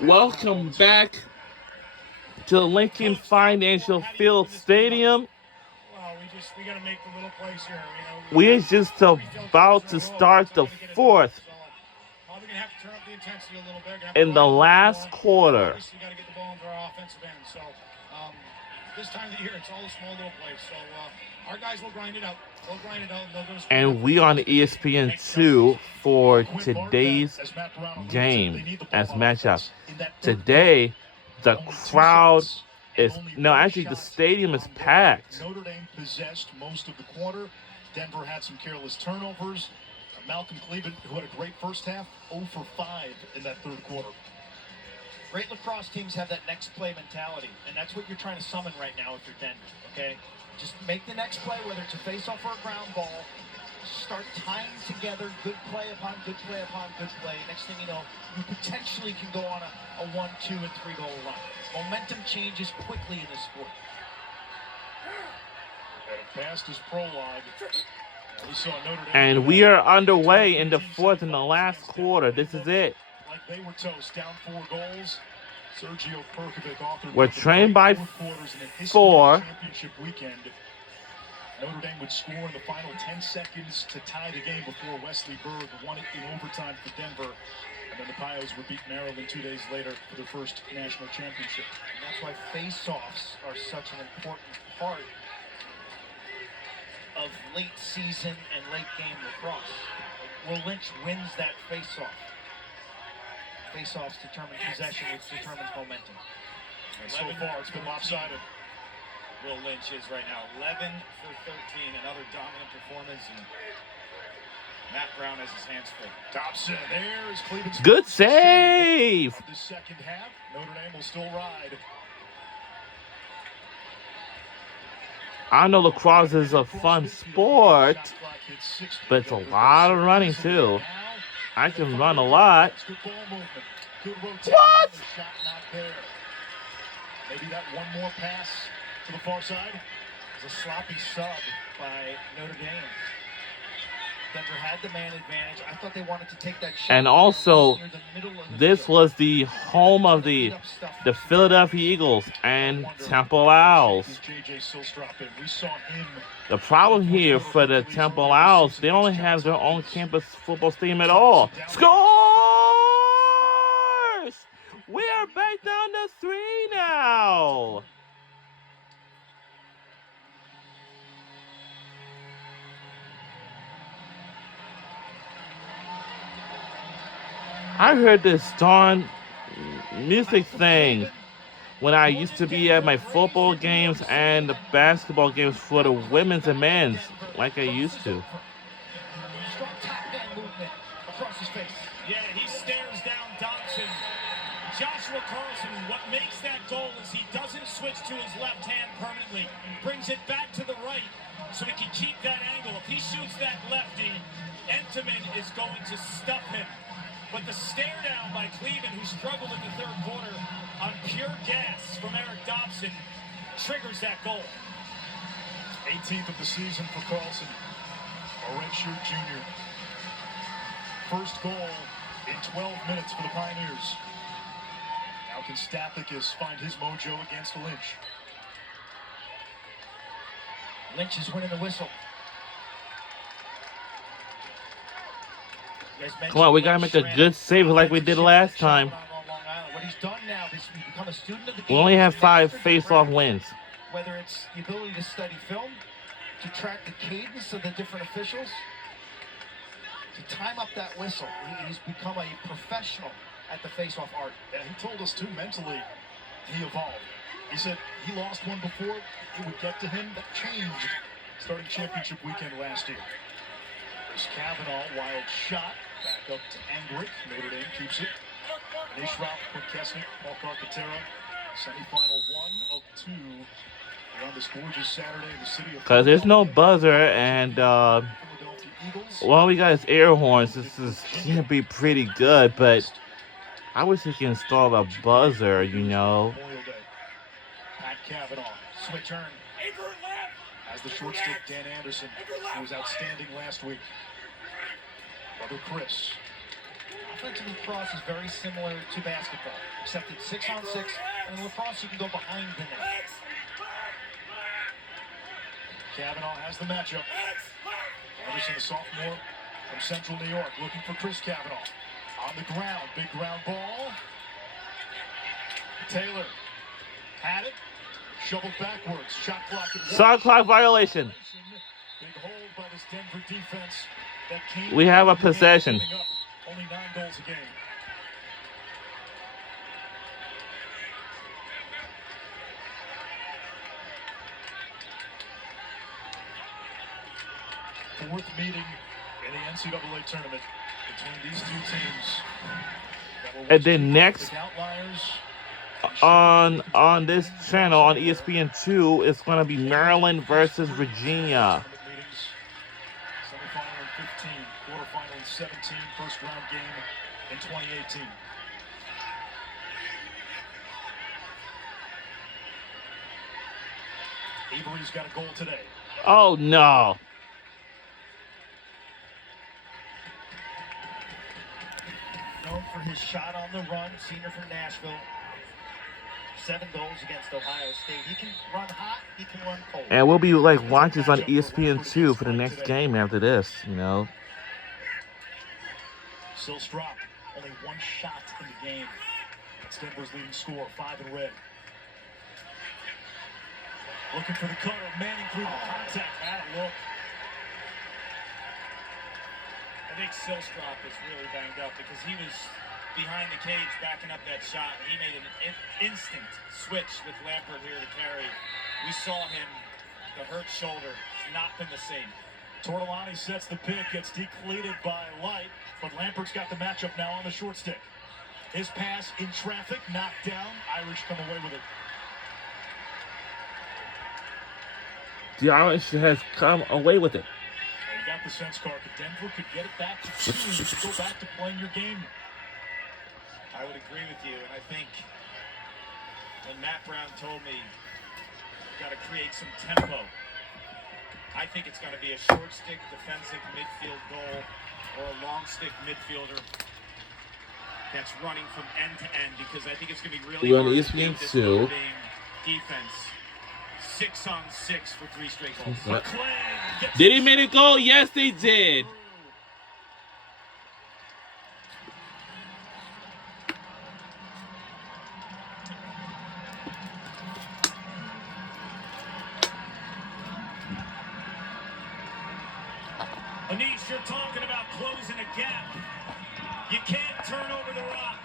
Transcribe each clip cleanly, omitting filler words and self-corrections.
Welcome back to Lincoln Financial Field Stadium. We got to make the little plays here. We're just about to start the fourth Probably gonna have to turn up the intensity a little bit. in the last quarter. Obviously, got to get the ball into our offensive end. So this time of the year, it's all a small little plays. So our guys will grind it out. They'll grind it out. And we on ESPN2 for today's game as matchup. Today, the crowd actually the stadium is packed. Notre Dame possessed most of the quarter. Denver had some careless turnovers. Malcolm Cleveland, who had a great first half, 0 for 5 in that third quarter. Great lacrosse teams have that next play mentality, and that's what you're trying to summon right now if you're Denver, okay? Just make the next play, whether it's a face-off or a ground ball. Start tying together good play upon good play upon good play. Next thing you know, you potentially can go on a 1, 2, and 3 goal run. Momentum changes quickly in this sport. And past his prologue. And we are underway in the fourth and the last quarter. This is it. Like they were toast, down 4 goals. Sergio Perkovic authored We're trained by 4. Championship weekend. Notre Dame would score in the final 10 seconds to tie the game before Wesley Berg won it in overtime for Denver. And then the Pios would beat Maryland 2 days later for their first national championship. And that's why face-offs are such an important part of late season and late game lacrosse. Will Lynch wins that face-off. Face-offs determine possession, which determines momentum. And so far, it's been lopsided. Will Lynch is right now 11 for 13, another dominant performance, and Matt Brown has his hands full. Dobson, there is Cleveland's good save. The second half, Notre Dame will still ride. I know lacrosse is a fun sport, but it's a lot of running too. I can run a lot. What? Maybe that one more pass to the far side. It's a sloppy sub by Notre Dame. Denver had the man advantage. I thought they wanted to take that shot. And also, this was the home of the Philadelphia Eagles and Temple Owls. The problem here for the Temple Owls, they only have their own campus football stadium at all. Scores! We are back down to 3 now. I heard this darn music thing when I used to be at my football games and the basketball games for the women's and men's, like I used to. Strong top hand movement across his face. Yeah, he stares down Dobson. Joshua Carlson, what makes that goal is he doesn't switch to his left hand permanently. Brings it back to the right so he can keep that angle. If he shoots that lefty, Entenmann is going to stuff him. But the stare down by Cleveland, who struggled in the third quarter on pure gas from Eric Dobson, triggers that goal. 18th of the season for Carlson, a redshirt junior. First goal in 12 minutes for the Pioneers. Now can Stathakis find his mojo against Lynch? Lynch is winning the whistle. Come on, we gotta make a good save like we did last time. We only have 5 face-off wins. Whether it's the ability to study film, to track the cadence of the different officials, to time up that whistle. He's become a professional at the face-off art. Yeah, he told us too, mentally he evolved. He said he lost one before, it would get to him. That changed starting championship weekend last year. There's Kavanaugh, wild shot, back up to Angrick. Notre Dame keeps it. Nishrop, Quinquesnik, Paul Carcaterra, semifinal 1 of 2 on this gorgeous Saturday in the city of... Because there's no buzzer, and, well, we got his air horns. This is going to be pretty good, but I wish we could install a buzzer, you know. Pat Kavanaugh, switch turn. As the short stick, Dan Anderson, who was outstanding last week. Brother Chris. Offensive lacrosse is very similar to basketball, except it's 6-on-6, and in lacrosse you can go behind the net. Kavanaugh has the matchup. Anderson, a sophomore from Central New York, looking for Chris Kavanaugh. On the ground, big ground ball. Taylor had it, shoveled backwards, shot clock at 1. Shot clock violation. Big hold by this Denver defense that came We have a into the game possession. giving up only 9 goals a game. Fourth meeting in the NCAA tournament between these two teams. And then next The outliers on this channel on ESPN2, it's gonna be Maryland versus Virginia. tournament meetings. Semifinal in 15, quarterfinal in 17, first round game in 2018. Avery's got a goal today. Oh no. Known for his shot on the run, senior from Nashville. 7 goals against Ohio State. He can run hot, he can run cold. And we'll be like watching this on ESPN2 for the next game after this, you know. Silstrop, only 1 shot in the game. That's Denver's leading scorer, 5 in red. Looking for the cutter, Manning through the contact. Had a look. I think Silstrop is really banged up because he was behind the cage backing up that shot. He made an instant switch with Lampert here to carry. We saw him, the hurt shoulder, not been the same. Tortolani sets the pick, gets decleated by Light, but Lampert's got the matchup now on the short stick. His pass in traffic, knocked down. Irish come away with it. The Irish has come away with it. You got the sense car. Denver could get it back to 2. You could go back to playing your game. I would agree with you, and I think when Matt Brown told me, got to create some tempo, I think it's going to be a short stick defensive midfield goal or a long stick midfielder that's running from end to end, because I think it's going to be really We're on hard to beat this Notre ESPN2. Dame defense. 6-on-6 for 3 straight goals. What? McClain gets Did he make it go? Yes, they did. Anish, you're talking about closing a gap. You can't turn over the rock.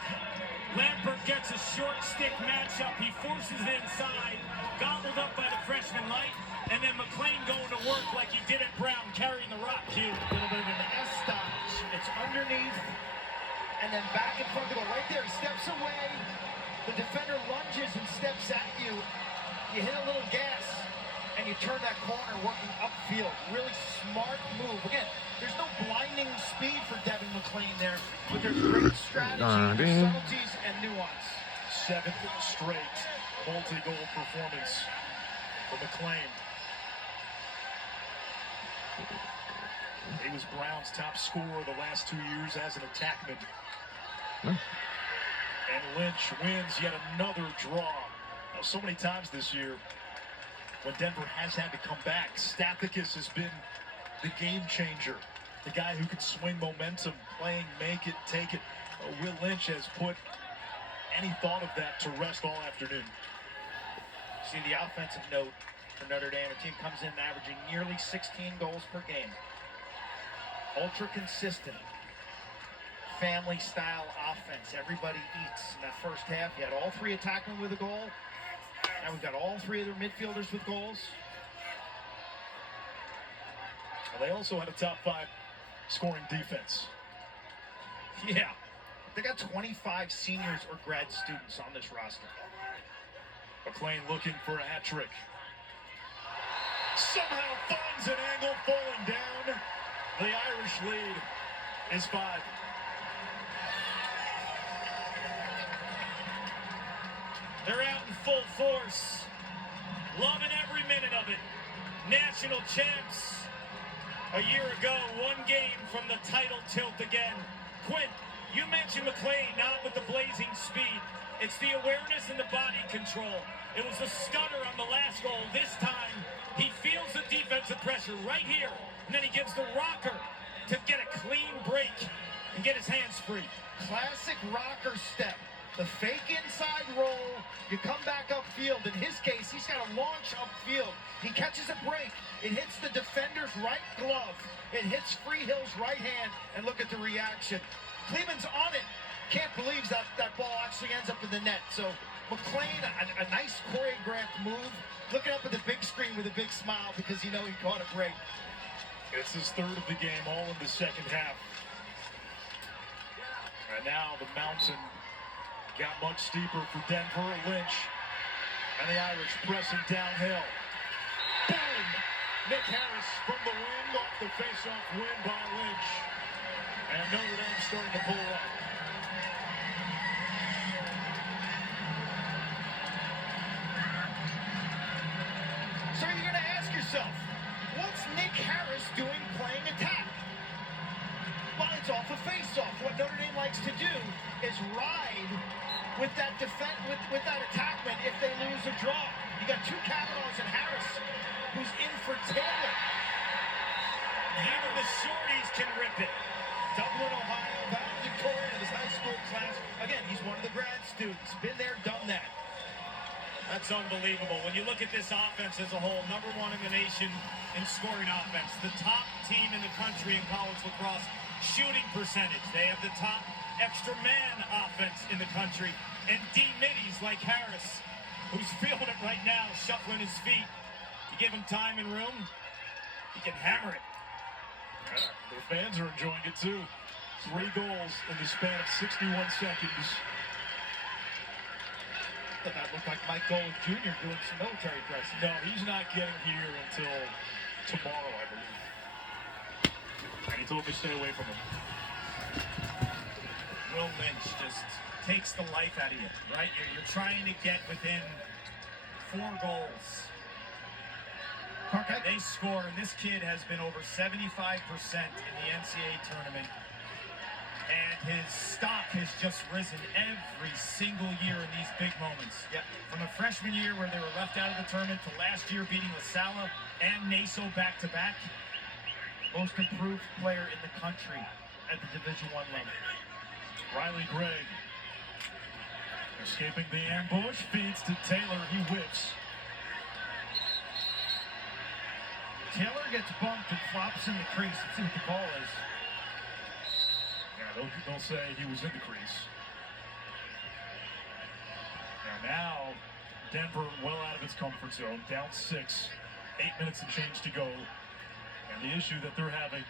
Lampert gets a short stick matchup. He forces it inside, gobbled up by the freshman Light, and then McClain going to work like he did at Brown, carrying the rock. A little bit of an S-stop. It's underneath, and then back in front of the goal. Right there, he steps away. The defender lunges and steps at you. You hit a little gas, and you turn that corner working upfield. Really smart move. Again, there's no blinding speed for Devin McClain there, but there's great strategy, there's subtleties, and nuance. 7th straight multi-goal performance for McClain. He was Brown's top scorer the last 2 years as an attackman. And Lynch wins yet another draw. Now, so many times this year, when Denver has had to come back, Stathakis has been the game changer. The guy who can swing momentum, playing, make it, take it. Will Lynch has put any thought of that to rest all afternoon. See the offensive note for Notre Dame. The team comes in averaging nearly 16 goals per game. Ultra consistent, family-style offense. Everybody eats. In that first half, you had all 3 attackmen with a goal. Now we've got all 3 of their midfielders with goals. Well, they also had a top 5 scoring defense. Yeah. They got 25 seniors or grad students on this roster. McClain looking for a hat trick. Somehow finds an angle, falling down. The Irish lead is 5. They're out in full force. Loving every minute of it. National champs. A year ago, 1 game from the title tilt again. Quint You mentioned McClain not with the blazing speed. It's the awareness and the body control. It was a stutter on the last goal. This time, he feels the defensive pressure right here. And then he gives the rocker to get a clean break and get his hands free. Classic rocker step. The fake inside roll, you come back upfield. In his case, he's got to launch upfield. He catches a break. It hits the defender's right glove. It hits Freehill's right hand, and look at the reaction. Cleveland's on it. Can't believe that ball actually ends up in the net. So McClain, a nice choreographed move, looking up at the big screen with a big smile because he caught a break. It's his third of the game, all in the second half. And now the mountain got much steeper for Denver. Lynch and the Irish pressing downhill. Boom! Nick Harris from the wing off the face-off win by Lynch. And Notre Dame starting to pull up. So you're going to ask yourself, what's Nick Harris doing playing attack? Well, it's off a face-off. What Notre Dame likes to do is ride with that with that attackman if they lose or draw. You got two Kavanaughs and Harris, who's in for Taylor. Even the shorties can rip it. Dublin, Ohio, valedictorian in his high school class. Again, he's one of the grad students. Been there, done that. That's unbelievable. When you look at this offense as a whole, number one in the nation in scoring offense. The top team in the country in college lacrosse shooting percentage. They have the top extra man offense in the country. And D-middies like Harris, who's feeling it right now, shuffling his feet. You give him time and room, he can hammer it. The fans are enjoying it too. 3 goals in the span of 61 seconds. That looked like Mike Gold Jr. doing some military dressing. No, he's not getting here until tomorrow, I believe. And he told me to stay away from him. Will Lynch just takes the life out of you, right? You're trying to get within 4 goals. They score, and this kid has been over 75% in the NCAA tournament. And his stock has just risen every single year in these big moments. Yep. From the freshman year where they were left out of the tournament to last year beating LaSalle and Naso back-to-back. Most improved player in the country at the Division I level. Riley Gregg escaping the ambush, feeds to Taylor, he whips. Taylor gets bumped and flops in the crease. Let's see what the call is. Yeah, they'll say he was in the crease. Now Denver well out of its comfort zone, down 6, 8 minutes and change to go. And the issue that they're having,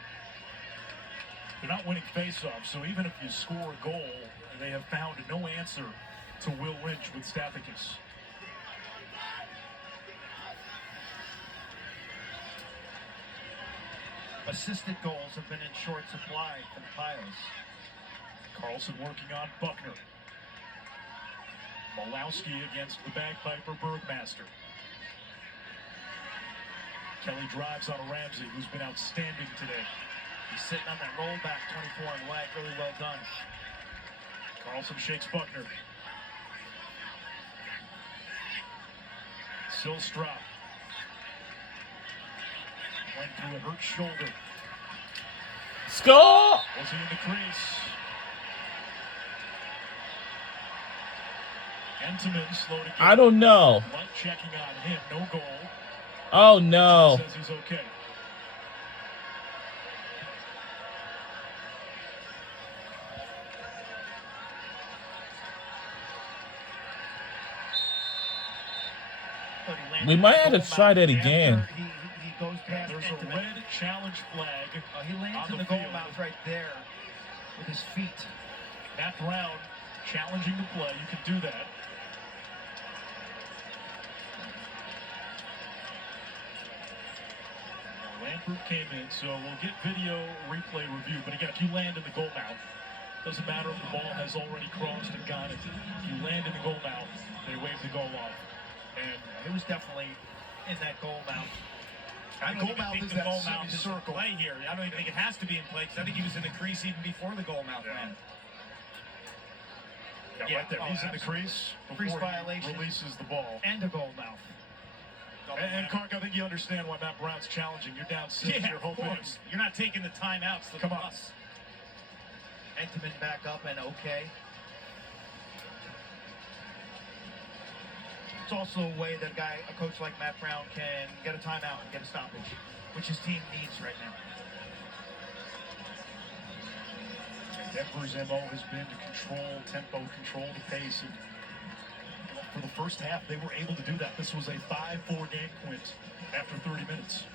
they're not winning faceoffs, so even if you score a goal, they have found no answer to Will Lynch with Stathakis. Assisted goals have been in short supply for the Pios. Carlson working on Buckner. Malowski against the bagpiper Bergmaster. Kelly drives on a Ramsey, who's been outstanding today. He's sitting on that rollback 24 on leg, really well done. Carlson shakes Buckner. Silstrop. Went through a hurt shoulder. Score! Was he in the crease? Entenmann slow to get. I don't know. Luck checking on him, no goal. Oh no. Says he's okay. We might have to try that again. He goes past There's a Entenmann. red challenge flag. He lands on in the the goal field. mouth right there with his feet. Matt Brown challenging the play. You can do that. Lampert came in, so we'll get video replay review. But again, if you land in the goal mouth, doesn't matter if the ball has already crossed and gone. If you land in the goal mouth, they wave the goal off. And He was definitely in that goal mouth. I don't goal even mouth think is the that goal mouth is in semicircle. play here. I don't even think it has to be in play because I think he was in the crease even before the goal mouth Yeah. ran. Yeah, right there. He's in the crease Crease before violation. he releases the ball. And a goal mouth. And Clark, I think you understand why Matt Brown's challenging. You're down 6. Yeah, You're of hoping. course. You're not taking the timeouts. Come on. Entenmann back up and okay. It's also a way that a coach like Matt Brown can get a timeout and get a stoppage, which his team needs right now. Denver's MO has been to control tempo, control the pace. And for the first half, they were able to do that. This was a 5-4 game, Quint, after 30 minutes.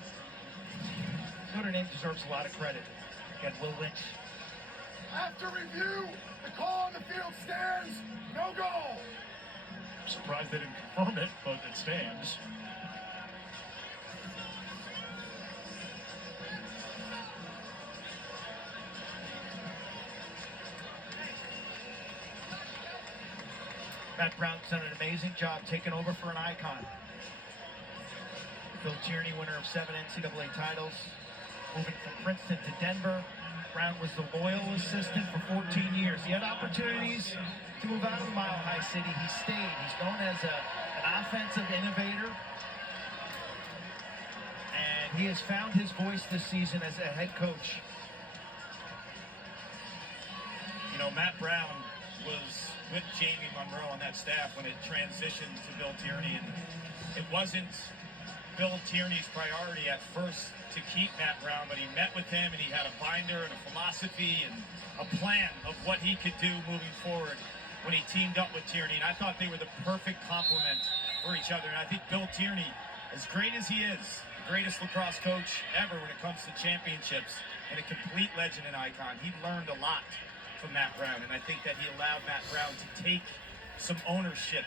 Notre Dame deserves a lot of credit. Again, Will Lynch. After review, the call on the field stands. No goal. I'm surprised they didn't confirm it, but it stands. Matt Brown's done an amazing job taking over for an icon. Bill Tierney, winner of 7 NCAA titles, moving from Princeton to Denver. Brown was the loyal assistant for 14 years. He had opportunities to move out of the Mile High City. He stayed. He's known as an offensive innovator. And he has found his voice this season as a head coach. You know, Matt Brown was with Jamie Monroe on that staff when it transitioned to Bill Tierney, and it wasn't Bill Tierney's priority at first to keep Matt Brown, but he met with him and he had a binder and a philosophy and a plan of what he could do moving forward when he teamed up with Tierney. And I thought they were the perfect complement for each other. And I think Bill Tierney, as great as he is, the greatest lacrosse coach ever when it comes to championships, and a complete legend and icon, he learned a lot from Matt Brown. And I think that he allowed Matt Brown to take some ownership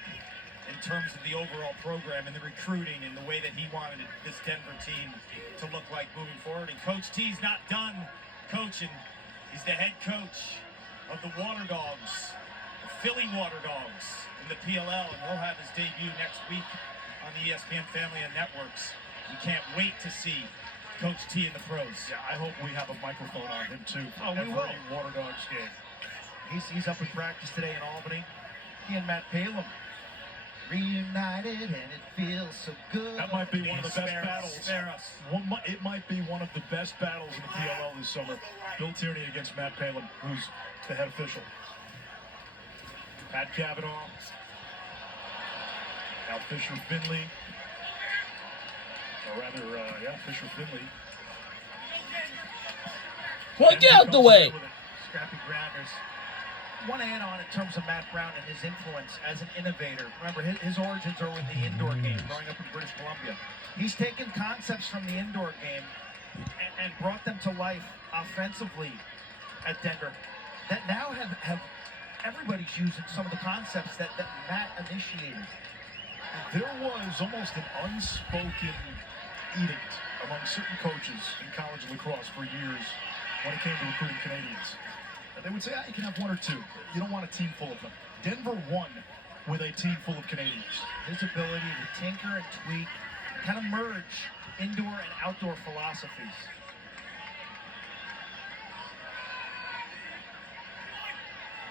in terms of the overall program and the recruiting and the way that he wanted this Denver team to look like moving forward. And Coach T's not done coaching. He's the head coach of the Water Dogs, the Philly Water Dogs in the PLL, and he'll have his debut next week on the ESPN family of networks. We can't wait to see Coach T in the pros. Yeah, I hope we have a microphone on him too. Oh, we every will. Water Dogs game. He's up in practice today in Albany. He and Matt Palum reunited, and it feels so good. That might be one of the best Spare us, battles. spare us. It might be one of the best battles in the PLL this summer. Bill Tierney against Matt Palum, who's the head official. Pat Cavanaugh. Now Fisher Finley. Or rather, Fisher Finley. Well, get out the way. Scrappy Grounders. Want to add on in terms of Matt Brown and his influence as an innovator. Remember, his origins are with the indoor game, growing up in British Columbia. He's taken concepts from the indoor game and brought them to life offensively at Denver that now have everybody's using some of the concepts that Matt initiated. There was almost an unspoken edict among certain coaches in college lacrosse for years when it came to recruiting Canadians. They would say, you can have 1 or 2. You don't want a team full of them. Denver won with a team full of Canadians. His ability to tinker and tweak, kind of merge indoor and outdoor philosophies.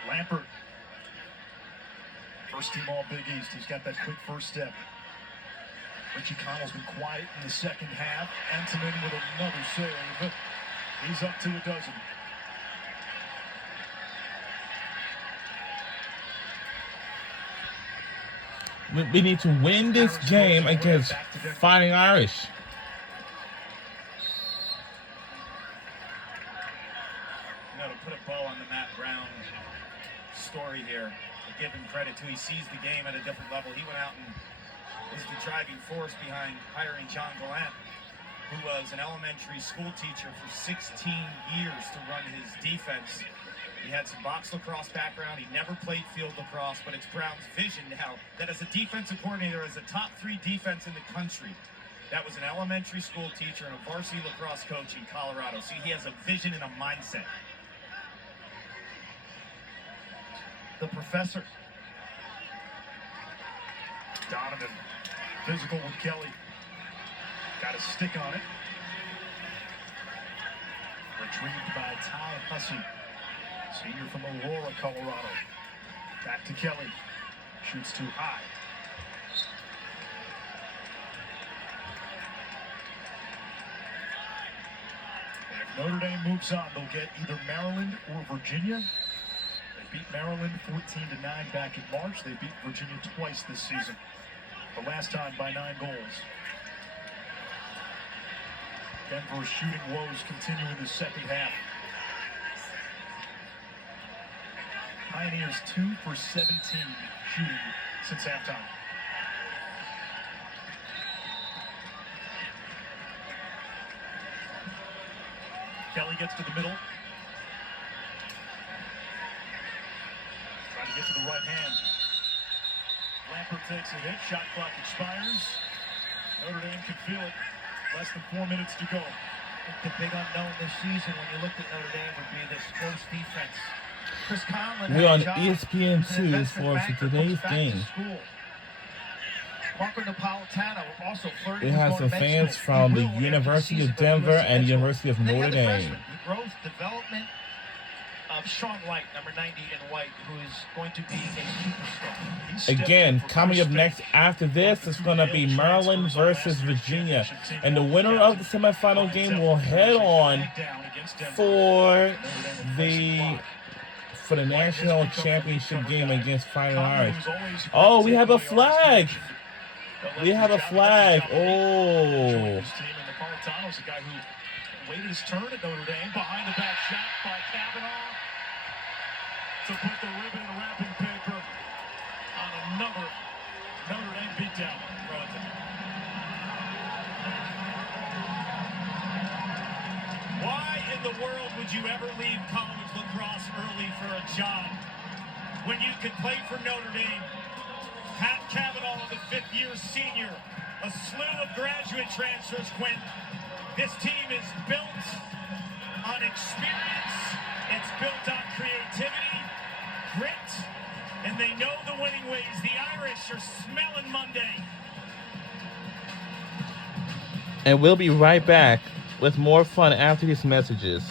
Lampert, first team all Big East. He's got that quick first step. Richie Connell's been quiet in the second half. Entenmann with another save. He's up to a dozen. We need to win this game against Fighting Irish. You know, to put a bow on the Matt Brown story here, to give him credit too, he sees the game at a different level. He went out and was the driving force behind hiring John Gallant, who was an elementary school teacher for 16 years to run his defense. He had some box lacrosse background. He never played field lacrosse, but it's Brown's vision now that as a defensive coordinator, as a top 3 defense in the country, that was an elementary school teacher and a varsity lacrosse coach in Colorado. See, he has a vision and a mindset. The professor. Donovan, physical with Kelly. Got a stick on it. Retrieved by Ty Hussey, senior from Aurora, Colorado. Back to Kelly. Shoots too high. And if Notre Dame moves on, they'll get either Maryland or Virginia. They beat Maryland 14-9 back in March. They beat Virginia twice this season. The last time by 9 goals. Denver's shooting woes continue in the second half. Pioneers 2 for 17 shooting since halftime. Kelly gets to the middle. Trying to get to the right hand. Lampert takes a hit. Shot clock expires. Notre Dame can feel it. Less than 4 minutes to go. I think the big unknown this season when you looked at Notre Dame would be this close defense. Chris Conlon We're on had a job. ESPN2 An for investment today's banker comes back to game. school. Marco Napolitano also flirting We with have going some to med fans school. from He the will after University season of go to Denver USC and med University of school. They Notre have the Dame. freshman, the growth development of Sean Light, number 90 in white, who is going to be a superstar. He stepped Again, in for coming up first next base. after this is going to be Maryland versus Virginia. And the winner of the semifinal game will head on for the national championship game against Fighting Irish. Oh, we have a flag. We have a flag. Oh. Napolitano's a guy who waited his turn at Notre Dame. Behind the back shot by Kavanaugh to put the ribbon in wrapping paper on another Notre Dame beatdown. Why in the world would you ever leave college lacrosse early for a job when you could play for Notre Dame? Pat Kavanaugh, the fifth-year senior, a slew of graduate transfers, Quinn. This team is built on experience, it's built on creativity, grit, and they know the winning ways. The Irish are smelling Monday. And we'll be right back with more fun after these messages.